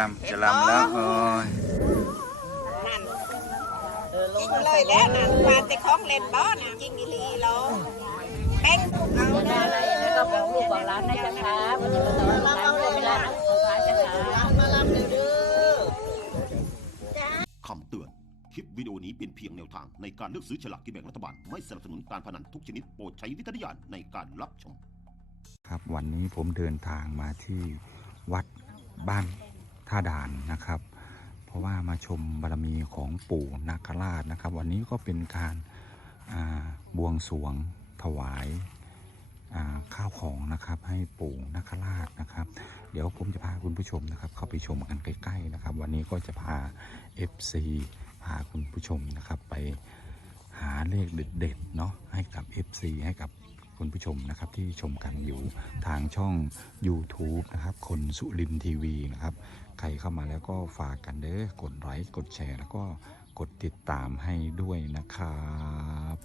รำจะรำแล้วโอ้ยนั่นจริงเลยแล้วนะว่าแต่ของเล่นบ่นะจริงอีหลีเราแป้งเอาจะได้อะไรแล้วก็บอกลูกบอกหลานนะจ๊ะครับวันนี้ก็สอนหลานเวลานักศึกษาจ๊ะครับมาลำเด้อคำเตือน คลิปวิดีโอนี้เป็นเพียงแนวทางในการเลือกซื้อฉลากกินแบ่งรัฐบาล ไม่สนับสนุนการพนันทุกชนิดโปรดใช้วิจารณญาณในการรับชม ครับวันนี้ผมเดินทางมาที่วัดบ้าน ท่าด่านนะครับ เพราะว่ามาชมบารมีของปู่นาคราชนะครับ วันนี้ก็เป็นการาบวงสรวงถวายาข้าวของนะครับให้ปู่นาคราชนะครับ เดี๋ยวผมจะพาคุณผู้ชมนะครับ เข้าไปชมกันใกล้ๆนะครับ วันนี้ก็จะพา FC พาคุณผู้ชมนะครับไปหาเลขเด็ดๆเนาะให้กับ FC ให้กับ คุณผู้ชมนะครับที่ชมกันอยู่ทางช่อง YouTube นะครับ คนสุรินทีวีนะครับ ใครเข้ามาแล้วก็ฝากกันเด้อกดไลค์กดแชร์ แล้วก็กดติดตามให้ด้วยนะครับ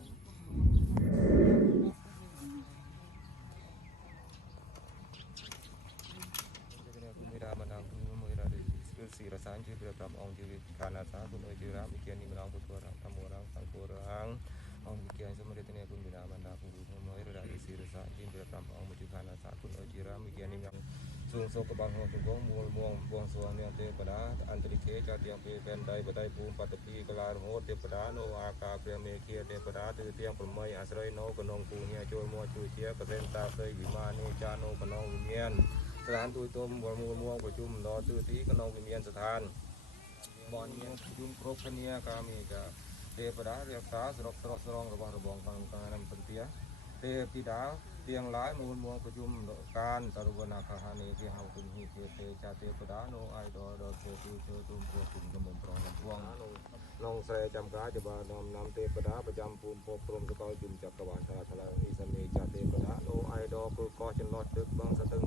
คุณมิรามันดังคุณมิราดิคือสีรสารชื่อเรือปรับองค์ชีวิตการอาสาคุณเอยชื่อรามวิเกียรนิมรังพุทธรังธรรมรังสังโฆรัง អង្គវិជាសមរិទ្ធនីគុណវិរាមណ្ដាគុណគុណមយររាជសិរសាជីនប្រតាមអង្គមុជខានាសាគុណអជារាមវិជានិមងសួងសោកបងហោសង្គមមូលមងបងសួងនាងទេវតាអន្តរិគេចាទៀងពីវេនដៃបដៃភូមិបតពីកលារហោទេវតានោអាកាព្រះមេគាទេវតាទិទៀង8អាស្រ័យនោកនងគូញាចូលមកជួយជាប្រសិនតាស្រីវិមានេចានោកនងវិមានស្ថានទូទុំមូលមងប្រជុំដល់ទិទីកនងវិមានស្ថានបនមានជុំគ្រប់គ្នាកាមេកា ទេវតារាសាសរុបស្រស់ស្រងរបស់របងក្នុងការនំពន្ធាទេពីដាទៀងឡាយមូលមួងប្រជុំការសរុបនាខហានីគេហៅគុញហីជាទេចាទេវតានោះអាយដលដល់ធ្វើទូជើទុំព្រោះគុំមុំប្រងកំពួងនងស្រែចំការជាបានំនាំទេវតាប្រចាំភូមិពពព្រមសកលជុំចក្រវាលឆ្លាឆ្លៅនេះសនេចាទេវតានោះអាយដលគឺកោះចន្លោះទឹកបងសន្ទឹង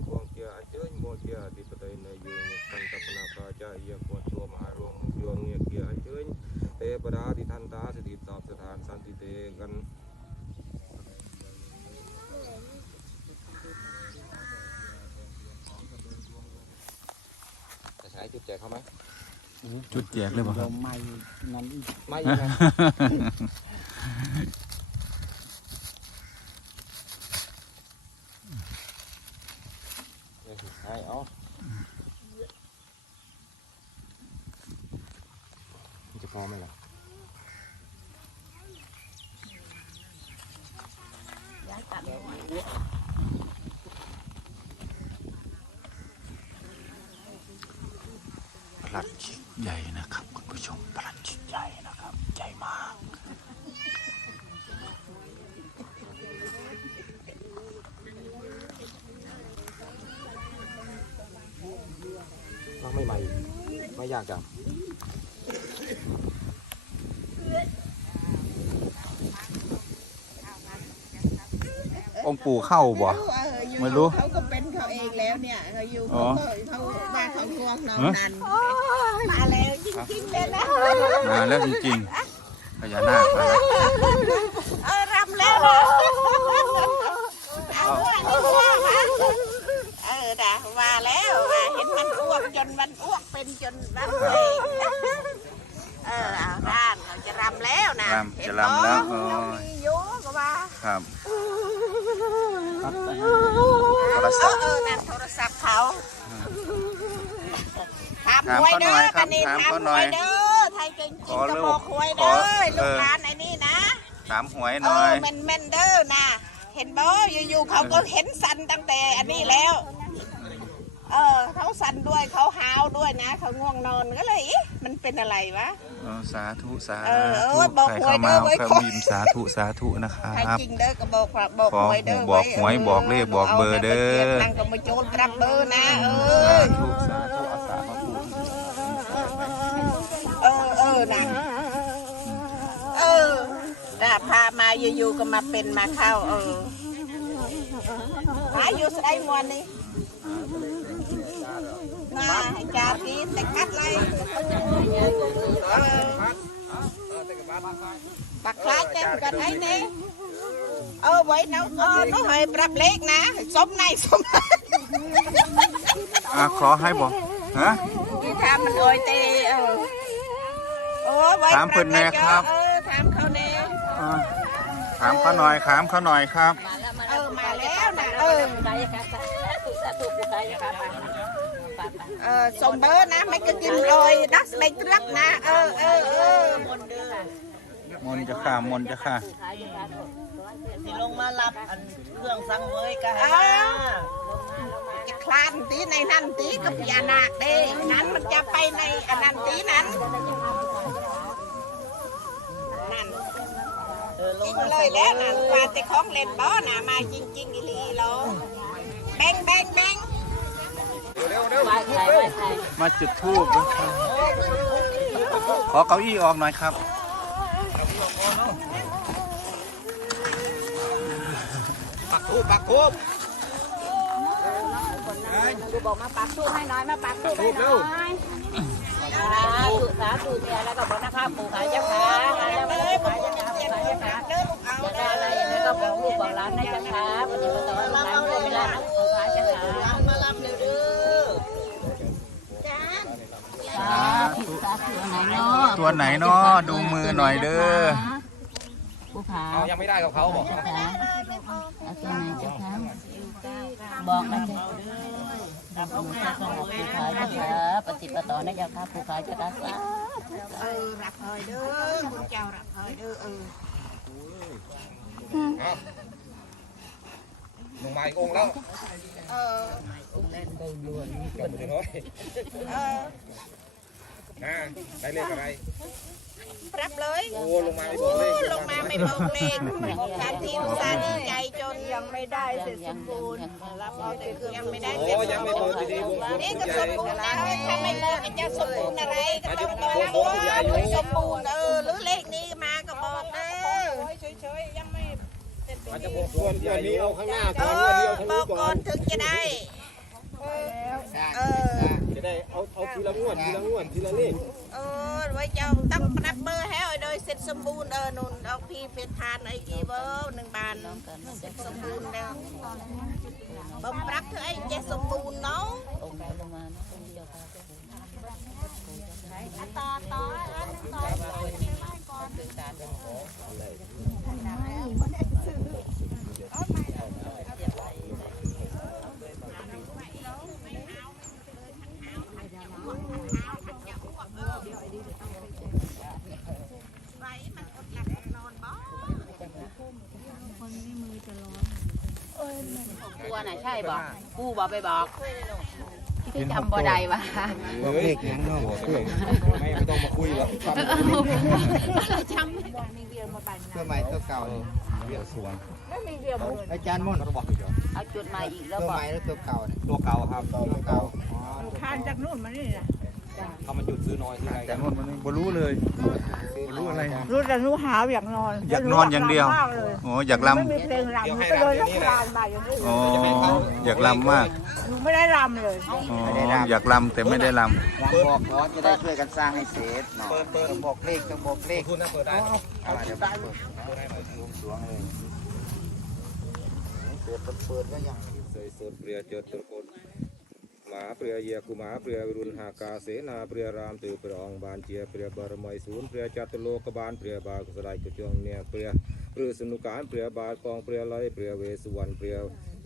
จุดแจกเลยป่ะครับ ไม่ยังไงเดี๋ยวสุดท้ายเอามันจะพอไหมล่ะ ประห ลัดชิกใหญ่นะครับ คุณผู้ชมปลัดชิกใหญ่นะครับ ใหญ่มาก ต้องไม่ใหม่ไม่ยากจังองค์ปู่เข้าบ่ไม่รู้ เขาก็ อยู่อ๋อเขาก็เขาบ้านเขาทวงเราฮะนันมาแล้วจริงๆเลยนะมาแล้วจริงๆพญานาคมาแล้วเออรำแล้วนะเอาด้วยนี่ว่ามาเออนะมาแล้วมาเห็นมันอ้วกจนมันอ้วกเป็นจนรำเลยเออเอาด้านเขาจะรำแล้วนะรำจะรำแล้วโอ้ยังยมีอยู่ก็ว่าครับเอโทรศัพอท์เออนั่นโทร ศัพท์เขาถามถามหวยเขาหน่เด้ออยครับปนี้ถามถามเขาหหน่วอยยเด้อไทยเก่งจริขงอก็ลูกบอกหวยขเด้ออเอลูกอหลานไอ้นี่นะถามหวยหเอน่ออยแมนแมนเด้อนะเห็นบ่อยู่ๆเขาก็เห็นสันตั้งแต่อันนี้แล้ว เออเขาสันด้วยเขาหาวด้วยนะเขาง่วงนอนก็เลยเอ๊ะมันเป็นอะไรวะ เออสาธุสาเออเอธุอบอกใครหวยเข้ามาเด้อไว้เครื่อของบินสาธุสาธุนะครัใครบจริงเด้อก็บอกว่าบอกขอหวยเด้อบอกหวยไบอกเลขบอกเบอร์เด้อนั่งก็มาโจรกรับเบอร์นะเอสาอธุสาธุอาสามาพูดเออเออนะเออแต่พามาอยู่ๆก็มาเป็นมาเข้าเออหาอยู่สไลมวนนี่ มาให้จาทีแต่กัดไรเออปักคล้ายเต็มกันไอ้นี่เออไว้เนาะเออต้องให้ปรับเลขนะสมในสมใน อ่ะขอให้บอกฮะ เ ถามมันโอยเตเออโอ้ไว้ ถามเพิ่นแน่ครับ เออถามเขาแน่ อ่าถามเขาหน่อยถามเขาหน่อยครับ เออมาแล้วนะเออ กายค่ะสาธุสาธุกายค่ะไปไปเออสมเบอร์นะไม่ก็กินโรยดัสไม่ตรักนะเออเออเออมนต์จะค่ะมนต์จะค่ะสิลงมารับอันเครื่องสังเวยกันเออจะคลานตีในนั้นตีกับพญานาคเด้นั้นมันจะไปในอันนั้นตีนั้นนั่นเออลจงริงมาเลยแล้วนะว่าแต่ของเล่นบ่นะมาจริงๆอีหลีเหรอแบ่งแบ่งแบ่ง มาจุดทูบนะครับขอเก้าอี้ออกหน่อยครับดูบอกมาปักทูบให้หน่อยมาปักทูบให้หน่อยสาธุสาธุเนี่ยแล้วก็บอกนะคะปู่ขายเจ้าขาแล้วมาเลยปู่ขายเจ้าขาปู่ขายเจ้าขาจะได้อะไรอย่างนี้ก็บอกลูกบอกหลานนะเจ้าขาปฏิบัติต่อหลานก็ไม่ได้นะปู่ขายเจ้าขา มารับเร็วเด้อ สา ธุสาธุไหนเนาะตัวไหนเนาะดูมือหน่อยเด้อผู้ขาเอายังไม่ได้กับเขาบอกเจ้าขาเอาตัวไหนเจ้าขาบอกนะเจ้ารับรู้เจ้าขาผู้ขายเจ้าขาปฏิบัติต่อนะเจ้าขาผู้ขายเจ้าขาสาเออรักเฮยเด้อคุณเจ้ารักเฮยเด้อเออลงมาอีกองค์แล้วเออจบเลยน้อยเอ อนะได้เลขอะไร รับเลยโอ้ลงมาไม่บอกเลขลงมาไม่บอกเลขการที่อุตส่าห์ดีใจจนยังไม่ได้เสร็จสมบูรณ์รับเอาแต่คือยังไม่ได้โอ้เสร็จยังไม่เปิดดีๆวงกลมนี่คุก็ณสยายมบูรณ์นะถ้าไม่เปิดจะสมบูรณ์อะไรก็ต้องบอกว่าไม่สมบูรณ์เออหรือเลขนี้มาก็บอกเอออาจจะบวกส่วนใหญ่นี้เอาข้างหน้าเอก่อนวันอเดียวข้างบนี้อกก่ก่ออนนถึงจะได้เออ จะได้เอาเอาทีละงวดทีละงวดทีละเลข เออไว้เจ้าต้องปรับเบอร์ให้โดยเสร็จสมบูรณ์เออนุ่นเอาพี่เพชรทานไอ้กี่เบอร์หนึ่งบานเสร็จสมบูรณ์แล้วบ่ปรับเธอไอ้เจสมบูรณ์เนาะ องค์ไหนลงมา ช่บอกกูบอกไปบอกที่จำบ่ได้วะเลขยังเนาะไม่ไม่ต้องมาคุยหรอกเราจำเพื่อใหม่ตัวเก่าเนี่ยเรื่องสวนอาจารย์ม่อนเราบอกเอาจุดมาอีกแล้วตัวบอใหกม่แล้วตัวเก่าเนี่ยตัวเก่าครับตัวเก่าอ๋อเขามาจุดซื้อน้อยที่ไหนแต่นนมันบ่รู้เลยบ่รู้ อะไรรู้แต่รู้หาวอยากนอนอยากนอนอย่างเดียวมากเลยโอ้อยากลไม่มีเพลงรำหนูก็เลยต้องรำมาอย่างนี้ำอ๋ออยากลำมากหนูไม่ได้รำเลย อ๋ออยากลำแต่ไม่ได้ลลำบอกขอจะได้ช่วยกันสร้างให้เสร็จหน่อยต้องบอกเลขต้องบอกเลขคุณน่าเปิดได้เอาเดี๋ยวเปิดรวมสวงเลยเปิดเปิดก็ยัง เสยสดเปรียเจดตระกดหมาเปรียเยียกุหมาเปรียวิรุณหากาเสนาเปรียรามตือเปรียองบานเจียเปรียบารมัยศูนย์เปรียจัตุโลกบาลเปรียบากุสลายกุจงเนียเปรียเปรียสนุการเปรียบาทกองเปรียลอยเปรียเวสุวรรณเปรียบาทจันทเปินเปรียบาทกวงจุมเปรียรวมมุกบูน មាព្រះយាគុមារព្រះវិរុលហាកាសេនាព្រះរាមទើព្រះអង្គបានជាព្រះបរមីសួនព្រះចតុលោកបានព្រះបាទស្ដេចកជងនាព្រះព្រឺសនុកានព្រះបាទកងព្រះល័យព្រះវេសវណ្ណព្រះ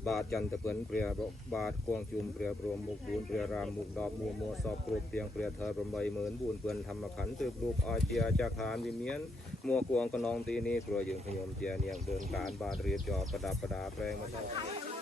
បាទចន្ទពិនព្រះបាទគង់ជុំព្រះព្រមមុខ4ព្រះរាមមុខ10មួមសពគ្រប់ទៀងព្រះធរ84000ធម្មខន្ធទើបលោកអជាចក្ខានវិមានមួគួងកណងទីនេះព្រោះយើងខ្ញុំជានាងដើនការបានរៀបចំប្រដាប់ប្រដាប្រែងមកដល់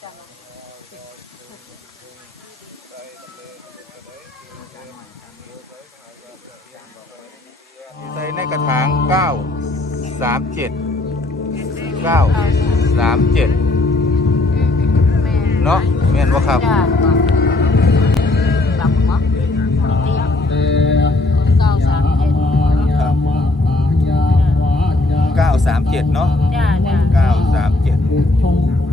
ใส่ในกระถางเก้าสามเจ็ดเก้าสามเจ็ดเนาะแม่นวะครับจ้าบักหัวเตียงเก้าสามเจ็ดครับ937 เนาะจ้าจ้า937